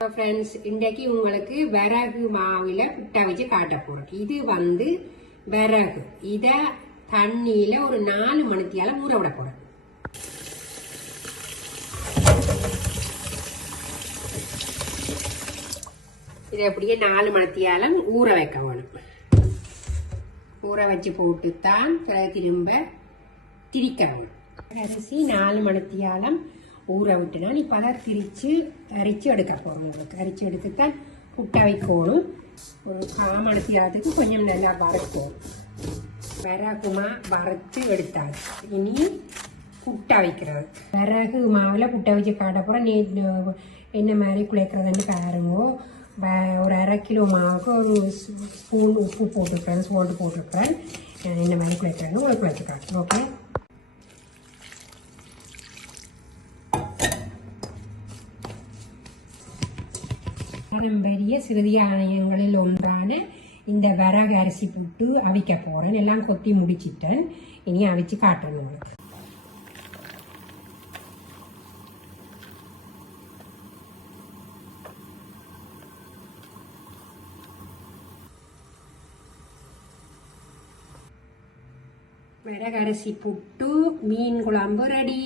Friends, இன்றைக்கு உங்களுக்கு விறகு மாவில் புட்டை வச்சு காட்ட போறோம். இது வந்து விறகு. இதை தண்ணியில ஒரு 4 மணித்தியால ஊற விட போறோம். இதை அப்படியே 4 மணித்தியாலம் ஊற வைக்க வேணும். ஊற வச்சு போட்டுத்தான் திரும்ப திரிக்க வேணும். அரிசி 4 மணித்தியாலம் ஊற விட்டுனா இப்போ அதை அரிச்சு எடுக்க போகிறோம். உங்களுக்கு அரிச்சு எடுத்துத்தான் புட்டை வைக்கணும். ஒரு 1/4 மணித்தியாலத்துக்கு கொஞ்சம் நல்லா வறுக்கும். விறகுமா வறுத்து எடுத்தாது. இனி புட்டை வைக்கிறது. விறகு மாவில் புட்டை வச்சு காட்ட போகிறோம். என்ன மாதிரி குழைக்கிறதுன்னு பாருங்கோ. ஒரு 1/2 கிலோ மாவுக்கு ஒரு ஸ்பூன் உப்பு போட்டுருக்கேன், சோல்ட்டு போட்டிருக்கேன். என்ன மாதிரி குழைக்கிறேன்னு உங்களுக்கு குழைச்சிக்கிறேன். ஓகே, பாரம்பரிய சிறுதானியங்களில் ஒன்றான இந்த விறகு அரிசி புட்டு அவிக்க போறேன். எல்லாம் கொத்தி முடிச்சிட்டேன். இனி அவிச்சு காட்டணும் உங்களுக்கு. விறகு அரிசி புட்டு மீன் குழம்பு ரெடி.